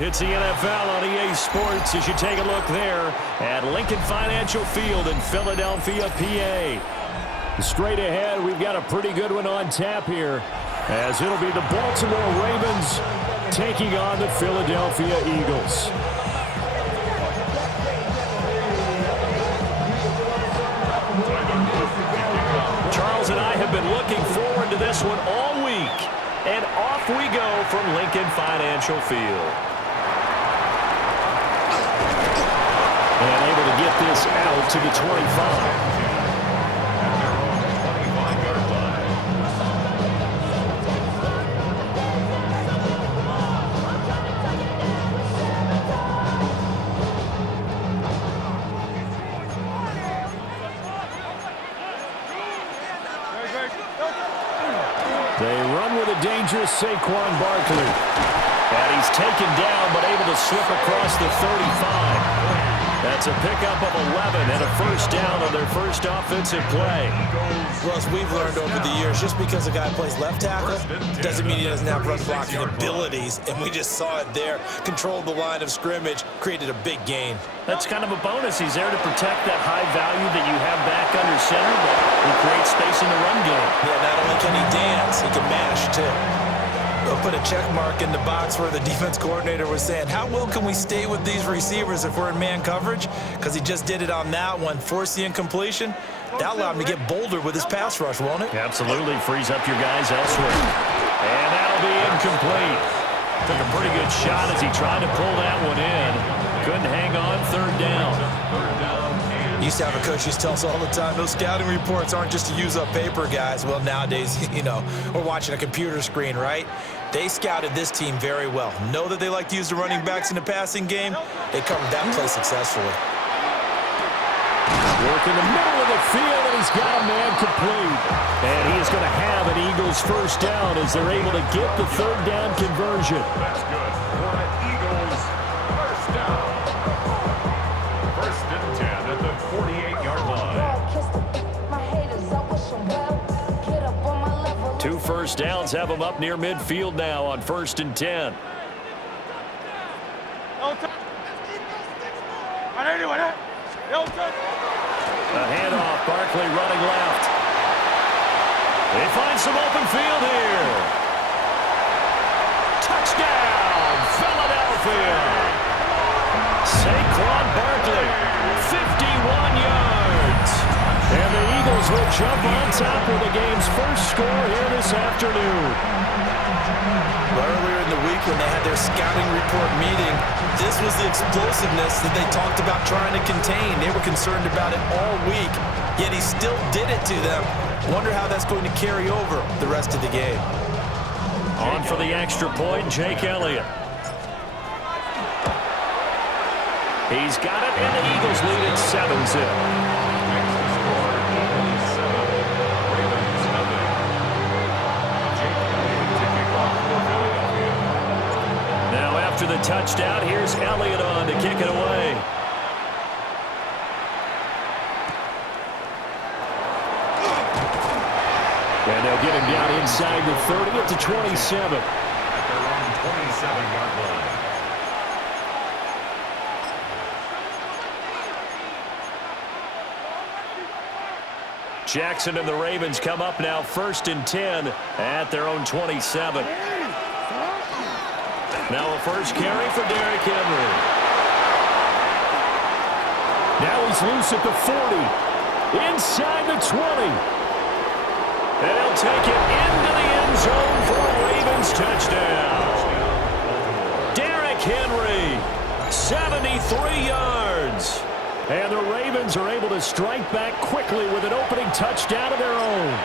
It's the NFL on EA Sports as you take a look there at Lincoln Financial Field in Philadelphia, PA. Straight ahead, we've got a pretty good one on tap here, as it'll be the Baltimore Ravens taking on the Philadelphia Eagles. Charles and I have been looking forward to this one all week, and off we go from Lincoln Financial Field. And able to get this out to the 25. They run with a dangerous Saquon Barkley. And he's taken down, but able to slip across the 35. That's a pickup of 11 and a first down on their first offensive play. Well, as we've learned over the years, just because a guy plays left tackle doesn't mean he doesn't have run blocking abilities. And we just saw it there. Controlled the line of scrimmage, created a big gain. That's kind of a bonus. He's there to protect that high value that you have back under center, but he creates space in the run game. Yeah, not only can he dance, he can mash, too. They'll put a check mark in the box where the defense coordinator was saying, how well can we stay with these receivers if we're in man coverage? Because he just did it on that one, forced the incompletion. That allowed him to get bolder with his pass rush, won't it? Absolutely. Frees up your guys elsewhere. And that'll be incomplete. Took a pretty good shot as he tried to pull that one in. Couldn't hang on. Third down. Used to have a coach who used to tell us all the time, those scouting reports aren't just to use up paper, guys. Well, nowadays, we're watching a computer screen, right? They scouted this team very well. Know that they like to use the running backs in the passing game. They covered that play successfully. Work in the middle of the field, and he's got a man complete. And he is going to have an Eagles first down as they're able to get the third down conversion. That's good for an Eagles first down. First and 10 at the 48-yard line. Two first downs have them up near midfield now on first and 10. A handoff, Barkley running left. They find some open field here. Touchdown, Philadelphia. Saquon Barkley, 51 yards. And the Eagles will jump on top of the game's first score here this afternoon. Earlier in the week when they had their scouting report meeting, this was the explosiveness that they talked about trying to contain. They were concerned about it all week, yet he still did it to them. Wonder how that's going to carry over the rest of the game. On for the extra point, Jake Elliott. He's got it, and the Eagles lead at 7-0. After the touchdown, here's Elliott on to kick it away. And they'll get him down inside the 30 at the 27. At their own 27-yard line. Jackson and the Ravens come up now first and 10 at their own 27. Now a first carry for Derrick Henry. Now he's loose at the 40. Inside the 20. And he'll take it into the end zone for a Ravens touchdown. Derrick Henry, 73 yards. And the Ravens are able to strike back quickly with an opening touchdown of their own.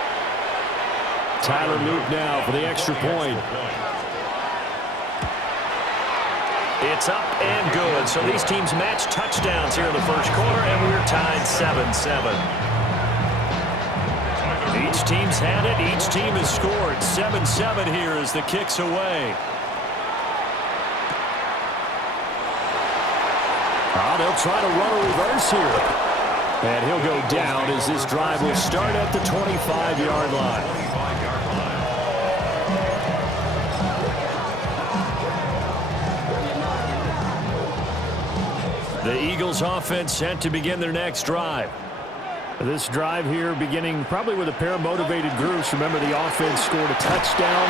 Tyler Luke now for the extra point. It's up and good. So these teams match touchdowns here in the first quarter, and we're tied 7-7. Each team's had it. Each team has scored. 7-7 here as the kick's away. They'll try to run a reverse here. And he'll go down as this drive will start at the 25-yard line. Eagles offense set to begin their next drive. This drive here beginning probably with a pair of motivated groups. Remember, the offense scored a touchdown.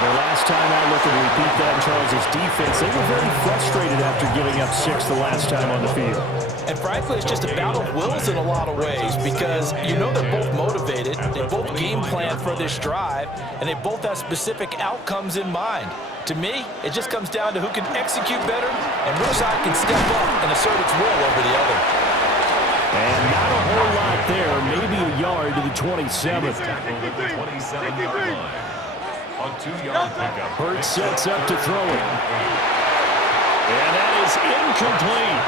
Their last time out, looking to repeat that in Charles' defense. They were very frustrated after giving up 6 the last time on the field. And frankly, it's just a battle of wills in a lot of ways because you know they're both motivated. They both game plan for this drive, and they both have specific outcomes in mind. To me, it just comes down to who can execute better and which side can step up and assert its will over the other. And not a whole lot there, maybe a yard to the 27th. On 2-yard pickup. Hurts sets up to throw it. And that is incomplete.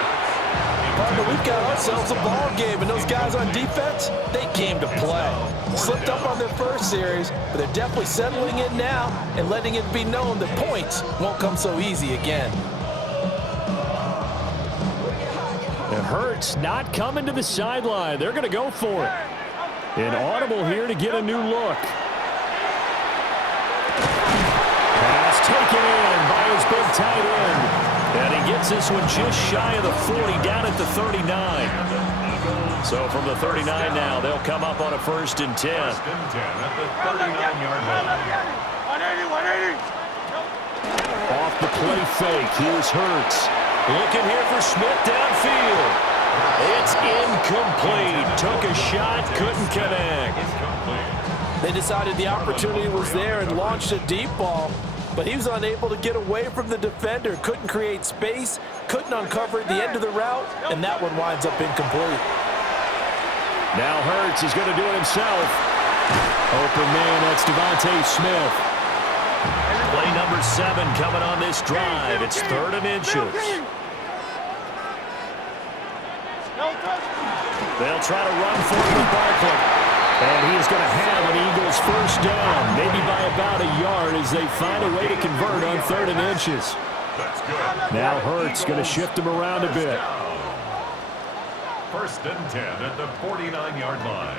Partner, we've got ourselves a ball game, and those guys on defense, they came to play. Slipped up on their first series, but they're definitely settling in now and letting it be known that points won't come so easy again. And Hurts not coming to the sideline. They're going to go for it. An audible here to get a new look. Pass taken in by his big tight end. And he gets this one just shy of the 40, down at the 39. So from the 39 now, they'll come up on a 1st and 10. 1st and 10 at the 39-yard line. 180. Off the play fake, here's Hurts. Looking here for Smith downfield. It's incomplete. Took a shot, couldn't connect. They decided the opportunity was there and launched a deep ball, but he was unable to get away from the defender. Couldn't create space, couldn't uncover at the end of the route, and that one winds up incomplete. Now Hurts is going to do it himself. Open man, that's Devontae Smith. Play number 7 coming on this drive. It's 3rd and inches. They'll try to run for it with Barkley. And he's going to have an Eagles 1st down, maybe by about a yard as they find a way to convert on 3rd and inches. Now Hurts going to shift him around a bit. 1st and 10 at the 49-yard line.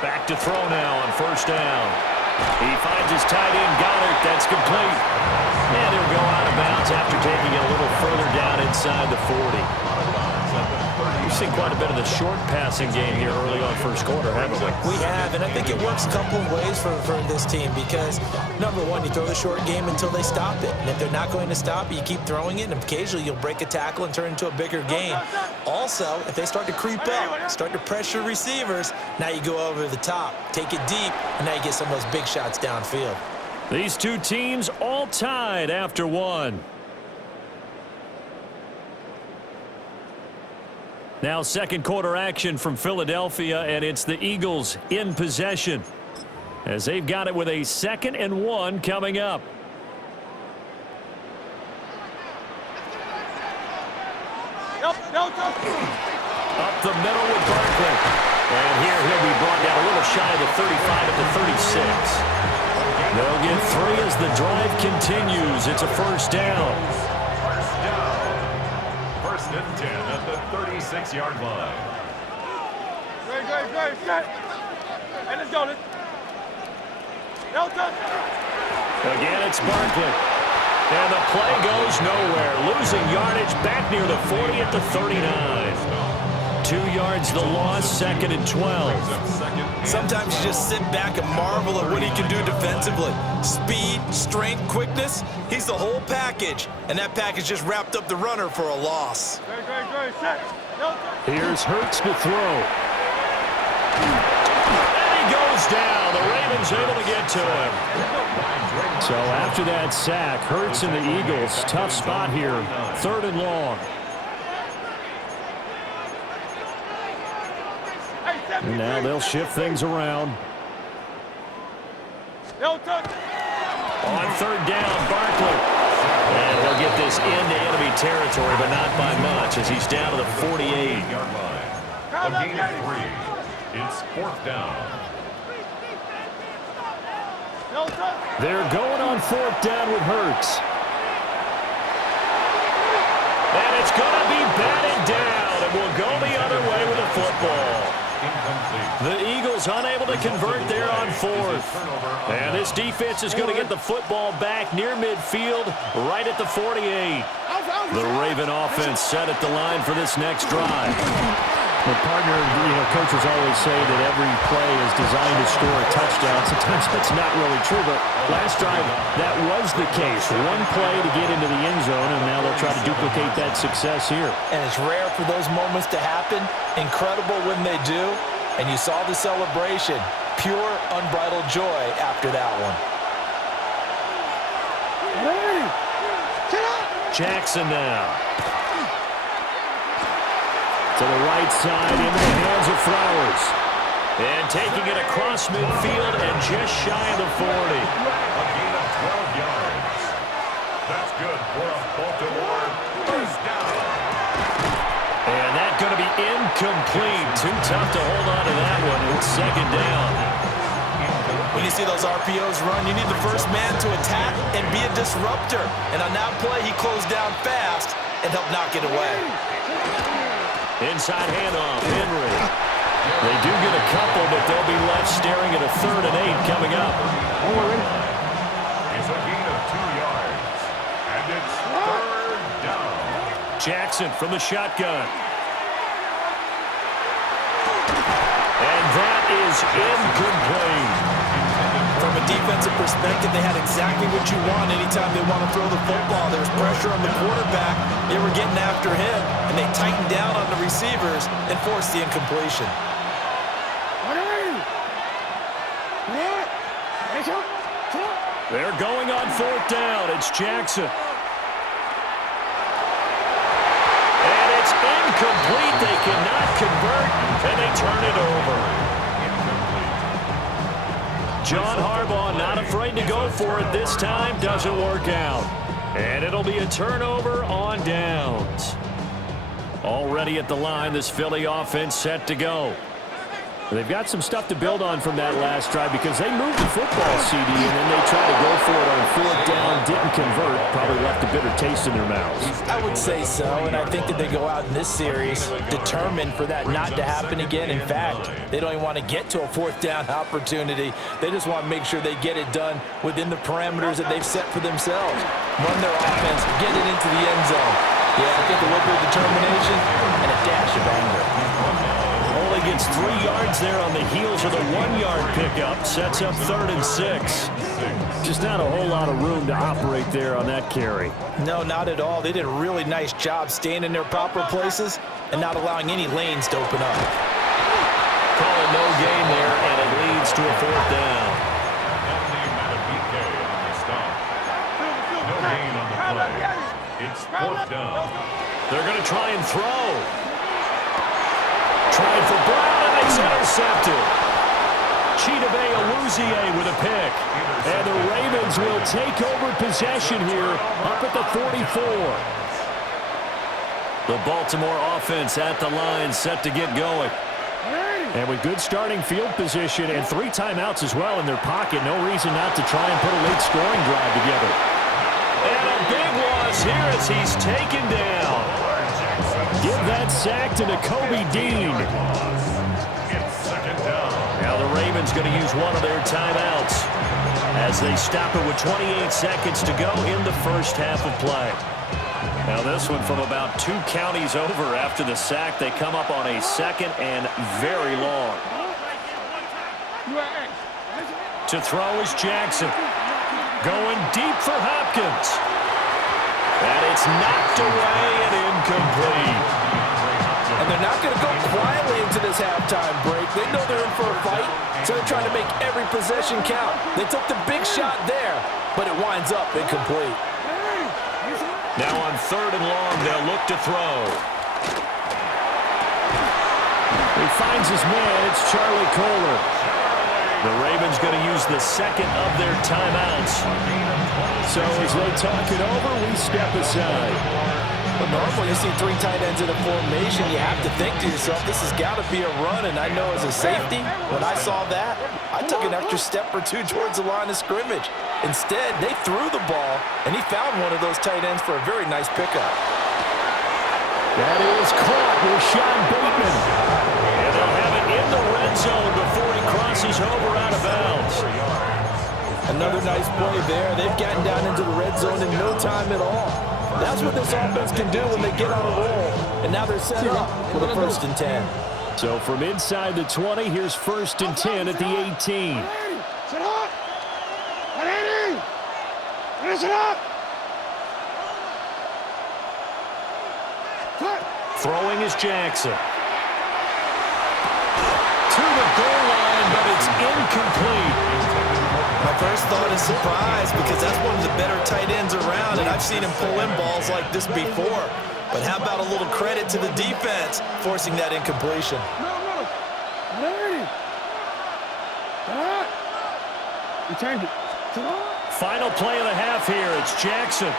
Back to throw now on 1st down. He finds his tight end, Goddard. That's complete. And he'll go out of bounds after taking it a little further down inside the 40. We've seen quite a bit of the short passing game here early on 1st quarter, haven't we? We have, and I think it works a couple of ways for this team because, number one, you throw the short game until they stop it. And if they're not going to stop it, you keep throwing it, and occasionally you'll break a tackle and turn it into a bigger game. Also, if they start to creep up, start to pressure receivers, now you go over the top, take it deep, and now you get some of those big shots downfield. These two teams all tied after 1. Now 2nd quarter action from Philadelphia, and it's the Eagles in possession as they've got it with a 2nd and 1 coming up. Up the middle with Barkley. And here he'll be brought down a little shy of the 35 at the 36. They'll get 3 as the drive continues. It's a 1st down. 1st and 10 at the 36-yard line. Great, set. Hey, let's go. Again, it's Barkley. And the play goes nowhere. Losing yardage back near the 40 at the 39. 2 yards the loss, 2nd and 12. Sometimes you just sit back and marvel at what he can do defensively. Speed, strength, quickness, he's the whole package. And that package just wrapped up the runner for a loss. Great, set. Here's Hurts to throw. And he goes down. The Ravens able to get to him. So after that sack, Hurts and the Eagles, tough spot here. 3rd and long. And now they'll shift things around. On 3rd down, Barkley. And he'll get this into enemy territory, but not by much as he's down to the 48-yard line. A gain of 3. It's 4th down. They're going on 4th down with Hurts. And it's going to be batted down, and we'll go the other way with the football. The Eagles unable to convert there on 4th. And this defense is going to get the football back near midfield, right at the 48. The Raven offense set at the line for this next drive. The partner, coaches always say that every play is designed to score a touchdown. Sometimes that's not really true, but last drive, that was the case. One play to get into the end zone, and now they'll try to duplicate that success here. And it's rare for those moments to happen. Incredible when they do. And you saw the celebration. Pure, unbridled joy after that one. Jackson now. To the right side, into the hands of Flowers. And taking it across midfield and just shy of the 40. A gain of 12 yards. That's good for a Baltimore first down. And that's going to be incomplete. Too tough to hold on to that one. It's second down. When you see those RPOs run, you need the first man to attack and be a disruptor. And on that play, he closed down fast and helped knock it away. Inside handoff, Henry. They do get a couple, but they'll be left staring at a 3rd and 8 coming up. It's a gain of 2 yards. And it's 3rd down. Jackson from the shotgun. And that is incomplete. From a defensive perspective, they had exactly what you want anytime they want to throw the football. There was pressure on the quarterback. They were getting after him, and they tightened down on the receivers and forced the incompletion. They're going on 4th down. It's Jackson. And it's incomplete. They cannot convert, and they turn it over. John Harbaugh not afraid to go for it this time. Doesn't work out. And it'll be a turnover on downs. Already at the line, this Philly offense set to go. They've got some stuff to build on from that last drive because they moved the football, CD, and then they tried to go for it on 4th down, didn't convert, probably left a bitter taste in their mouths. I would say so, and I think that they go out in this series determined for that not to happen again. In fact, they don't even want to get to a 4th down opportunity. They just want to make sure they get it done within the parameters that they've set for themselves. Run their offense, get it into the end zone. Yeah, I think a little bit of determination and a dash of anger. Only gets 3 yards there on the heels of the 1-yard pickup. Sets up 3rd and 6. Just not a whole lot of room to operate there on that carry. No, not at all. They did a really nice job staying in their proper places and not allowing any lanes to open up. Call it no gain there, and it leads to a 4th down. No gain on the play. It's 4th down. They're going to try and throw. Trying for Brown, and it's intercepted. Chidobe Awuzie with a pick. And the Ravens will take over possession here up at the 44. The Baltimore offense at the line set to get going. And with good starting field position and 3 timeouts as well in their pocket, no reason not to try and put a late scoring drive together. And a big loss here as he's taken down. Give that sack to Nakobe Dean. It's 2nd down. Now the Ravens going to use one of their timeouts as they stop it with 28 seconds to go in the first half of play. Now this one from about 2 counties over after the sack. They come up on a 2nd and very long. To throw is Jackson. Going deep for Hopkins. And it's knocked away and incomplete. And they're not going to go quietly into this halftime break. They know they're in for a fight, so they're trying to make every possession count. They took the big shot there, but it winds up incomplete. Now on 3rd and long, they'll look to throw. He finds his man. It's Charlie Kohler. The Ravens going to use the 2nd of their timeouts. So as they talk it over, we step aside. But normally you see 3 tight ends in a formation, you have to think to yourself, this has got to be a run. And I know as a safety, when I saw that, I took an extra step or 2 towards the line of scrimmage. Instead, they threw the ball, and he found one of those tight ends for a very nice pickup. That is caught with Sean Bateman. And they'll have it in the red zone before he crosses over out of bounds. Another nice play there. They've gotten down into the red zone in no time at all. That's what this offense can do when they get on a roll. And now they're set up for the 1st and 10. So from inside the 20, here's 1st and 10 at the 18. Sit up! 180! Finish it up! Throwing is Jackson. To the goal line, but it's incomplete. My first thought is surprise because that's one of the better tight ends around, and I've seen him pull in balls like this before. But how about a little credit to the defense forcing that incompletion? You changed it. Final play of the half here. It's Jackson.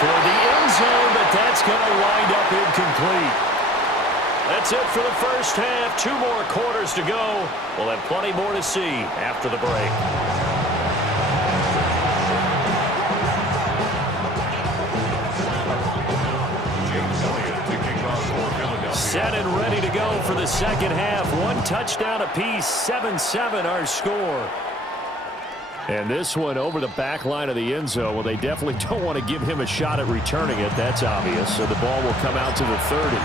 Toward the end zone, but that's going to wind up incomplete. That's it for the first half. 2 more quarters to go. We'll have plenty more to see after the break. Set and ready to go for the second half. 1 touchdown apiece, 7-7 our score. And this one over the back line of the end zone. Well, they definitely don't want to give him a shot at returning it. That's obvious. So the ball will come out to the 30.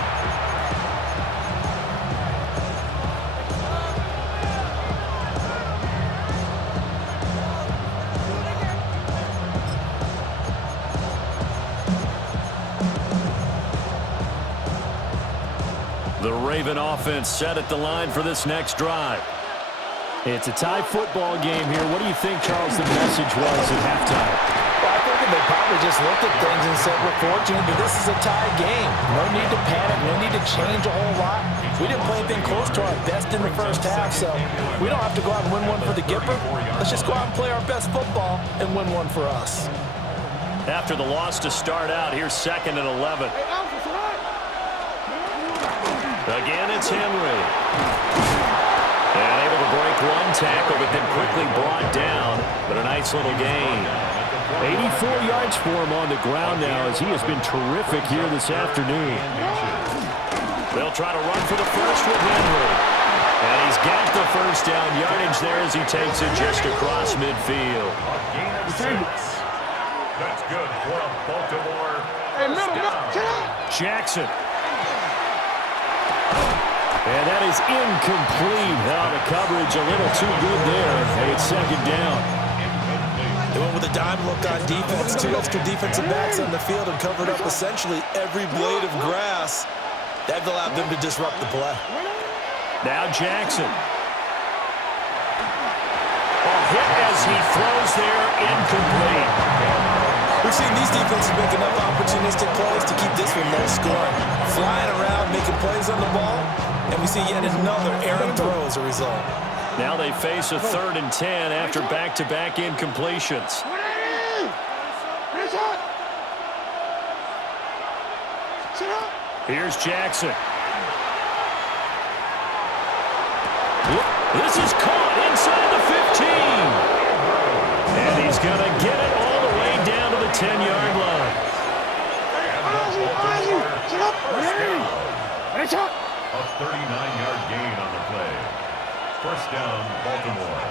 The Raven offense set at the line for this next drive. It's a tie football game here. What do you think, Charles, the message was at halftime? Well, I think they probably just looked at things and said, we're fortunate, but this is a tie game. No need to panic. No need to change a whole lot. We didn't play anything close to our best in the first half, so we don't have to go out and win one for the Gipper. Let's just go out and play our best football and win one for us. After the loss to start out, here's 2nd and 11. Again, it's Henry. And able to break 1 tackle, but then quickly brought down. But a nice little gain. 84 yards for him on the ground now as he has been terrific here this afternoon. They'll try to run for the first with Henry. And he's got the first down yardage there as he takes it just across midfield. That's good for a Baltimore first down. Jackson. And that is incomplete. Now the coverage a little too good there. And it's 2nd down. They went with a dime look on defense. 2 extra defensive backs on the field and covered up essentially every blade of grass. That allowed them to disrupt the play. Now Jackson. A hit as he throws there, incomplete. We've seen these defenses make enough opportunistic plays to keep this one low scoring. Flying around, making plays on the ball, and we see yet another errant throw as a result. Now they face a 3rd and 10 after back-to-back incompletions. Here's Jackson. This is caught inside the 15. And he's going to get it all the way down to the 10-yard line. A 39-yard gain on the play. First down, Baltimore.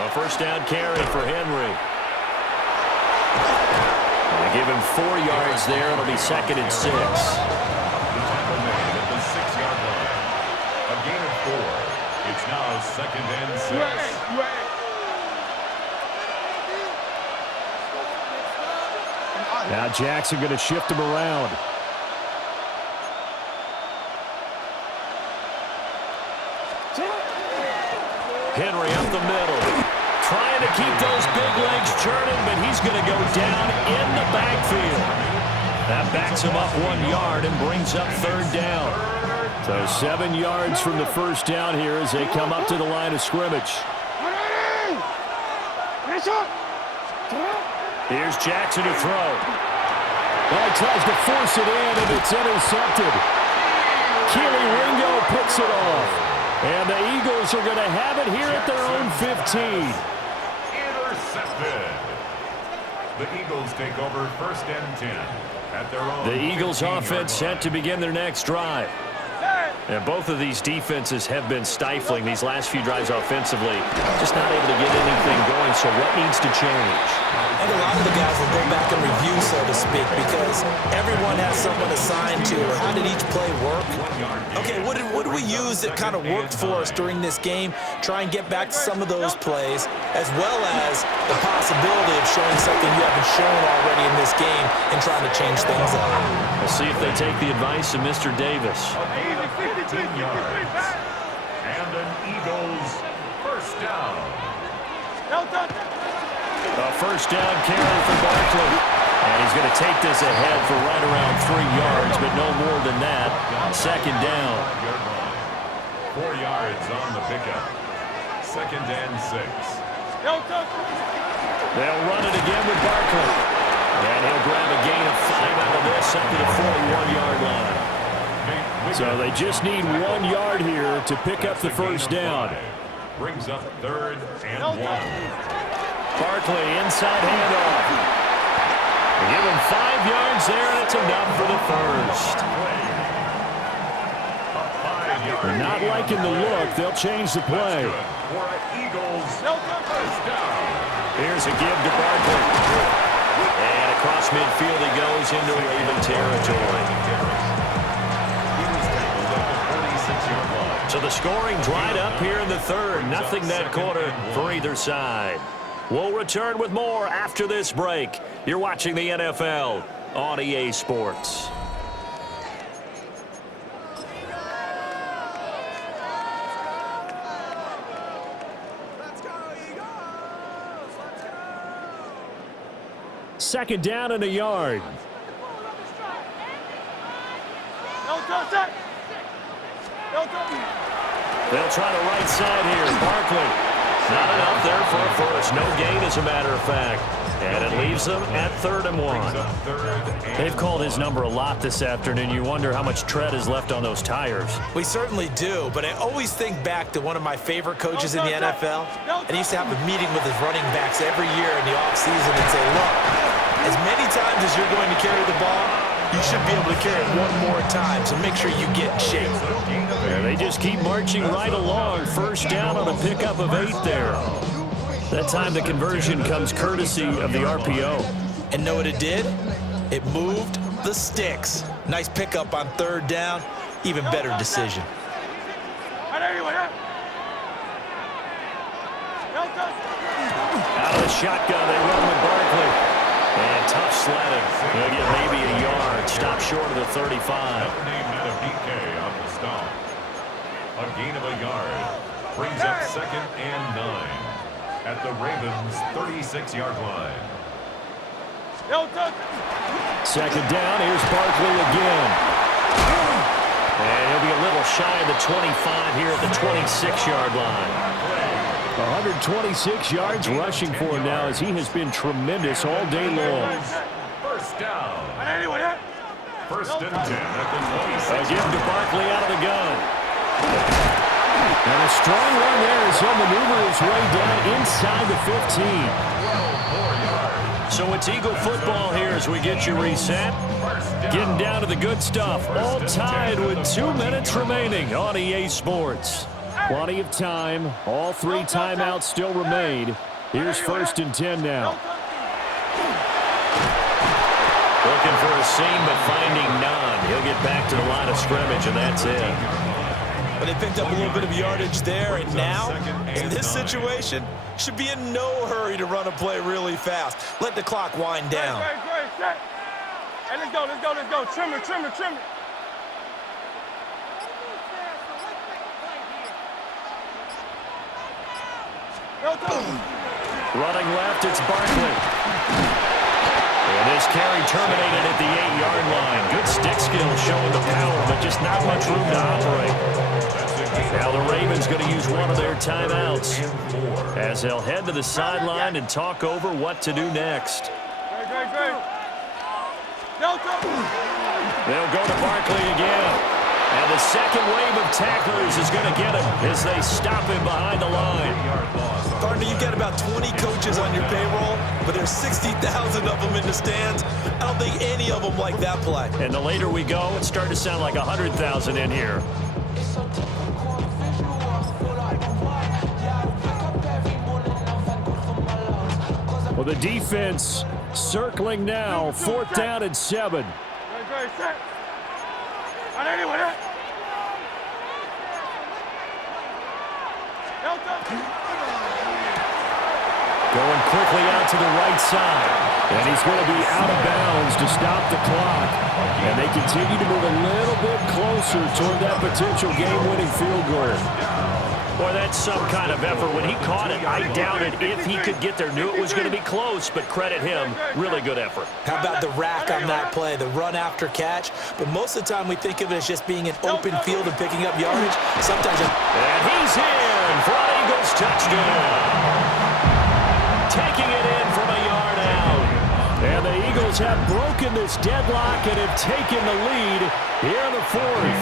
A first down carry for Henry. They give him 4 yards there. It'll be 2nd and 6. The tackle made at the 6-yard line. A gain of 4. It's now 2nd and 6. Now Jackson going to shift him around. Henry up the middle. Trying to keep those big legs churning, but he's going to go down in the backfield. That backs him up 1 yard and brings up 3rd down. So 7 yards from the first down here as they come up to the line of scrimmage. Here's Jackson to throw. Well, he tries to force it in, and it's intercepted. Ringo picks it off. And the Eagles are going to have it here at their own 15. Intercepted. The Eagles take over 1st and 10 at their own. The Eagles offense set to begin their next drive. And both of these defenses have been stifling these last few drives offensively. Just not able to get anything going, so what needs to change? And a lot of the guys will go back and review, so to speak, because everyone has someone assigned to how did each play work. Okay, what did we use that kind of worked for us during this game? Try and get back to some of those plays, as well as the possibility of showing something you haven't shown already in this game and trying to change things up. We'll see if they take the advice of Mr. Davis. 15 yards. And an Eagles first down. A first down carry for Barkley. And he's going to take this ahead for right around 3 yards, but no more than that. Second down. 4 yards on the pickup. 2nd and 6. They'll run it again with Barkley. And he'll grab a gain of 5 out of this up to the 41-yard line. So they just need 1 yard here to pick up the first down. Brings up 3rd and 1. Barkley inside handoff. Give him 5 yards there, and it's enough for the first. They're not liking the look. They'll change the play. Here's a give to Barkley. And across midfield he goes into Raven territory. So the scoring dried up here in the third. Nothing that quarter for either side. We'll return with more after this break. You're watching the NFL on EA Sports. Second down and a yard. They'll try the right side here. Barkley. Not enough there for a first. No gain, as a matter of fact. And it leaves them at 3rd and 1. They've called his number a lot this afternoon. You wonder how much tread is left on those tires. We certainly do, but I always think back to one of my favorite coaches in the NFL. And he used to have a meeting with his running backs every year in the offseason and say, look, as many times as you're going to carry the ball, you should be able to carry it one more time, so make sure you get in shape. And they just keep marching right along. First down on a pickup of 8 there. That time the conversion comes courtesy of the RPO. And know what it did? It moved the sticks. Nice pickup on 3rd down. Even better decision. Out of the shotgun, they run with Barkley. And tough sledding. They'll get maybe a yard. Stop short of the 35. on the stop. A gain of a yard. Brings up 2nd and 9. At the Ravens' 36-yard line. Second down, here's Barkley again. And he'll be a little shy of the 25 here at the 26-yard line. 126 yards rushing for him now as he has been tremendous all day long. First down. 1st and 10 at the 26. A give to Barkley out of the gun. And a strong run there as he'll maneuver his way down inside the 15. So it's Eagle football here as we get you reset. Getting down to the good stuff. All tied with 2 minutes remaining on EA Sports. Plenty of time. All 3 timeouts still remain. Here's 1st and 10 now. Looking for a seam, but finding none. He'll get back to the line of scrimmage, and that's it. But they picked up a little bit of yardage there, and now, in this situation, should be in no hurry to run a play really fast. Let the clock wind down. Hey, let's go. Trim it. Running left, it's Barkley. And this carry terminated at the 8-yard line. Good stick skill showing the power, but just not much room to operate. Now the Ravens going to use one of their timeouts as they'll head to the sideline and talk over what to do next. They'll go to Barkley again. And the second wave of tacklers is going to get him as they stop him behind the line. Partner, you've got about 20 coaches on your payroll, but there's 60,000 of them in the stands. I don't think any of them like that play. And the later we go, it's starting to sound like 100,000 in here. Well, the defense circling now. 4th down and 7. Great, set. Anyway, Going quickly out to the right side. And he's going to be out of bounds to stop the clock. And they continue to move a little bit closer toward that potential game-winning field goal. Boy, that's some kind of effort. When he caught it, I doubted if he could get there. Knew it was going to be close, but credit him. Really good effort. How about the rack on that play, the run after catch? But most of the time we think of it as just being an open field and picking up yardage. Sometimes and he's in for an Eagles touchdown. Taking it in from a yard out. And the Eagles have broken this deadlock and have taken the lead here in the 4th.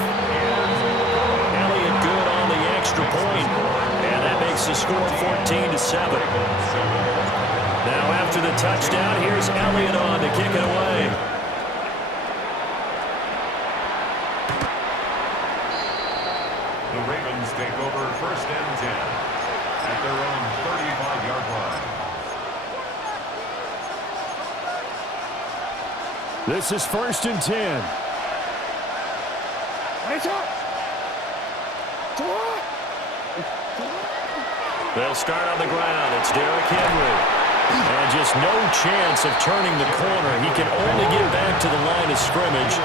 Elliott good on the extra point, and that makes the score 14-7. Now after the touchdown, here's Elliott on to kick it away. The Ravens take over 1st and 10 at their own 35-yard line. This is 1st and 10. They'll start on the ground. It's Derrick Henry. And just no chance of turning the corner. He can only get back to the line of scrimmage.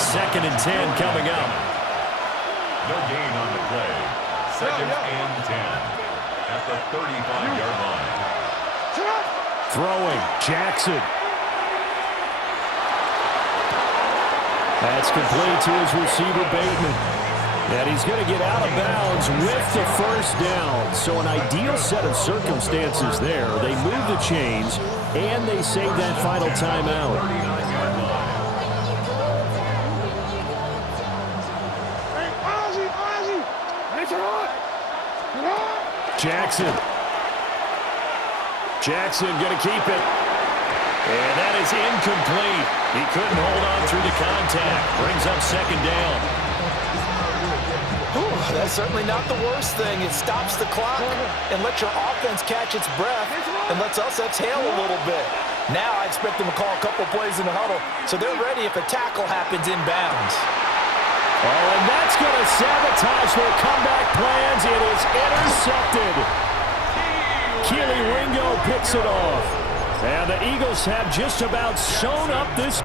2nd and 10 coming up. No gain on the play. 2nd and 10 at the 35-yard line. Throwing, Jackson. That's complete to his receiver, Bateman. And he's going to get out of bounds with the 1st down. So an ideal set of circumstances there. They move the chains, and they save that final timeout. Jackson going to keep it. And that is incomplete. He couldn't hold on through the contact. Brings up 2nd down. that's certainly not the worst thing. It stops the clock and lets your offense catch its breath and lets us exhale a little bit. Now I expect them to call a couple plays in the huddle so they're ready if a tackle happens inbounds. Oh, and that's going to sabotage their comeback plans. It is intercepted. Ringo picks it off. And the Eagles have just about sewn up this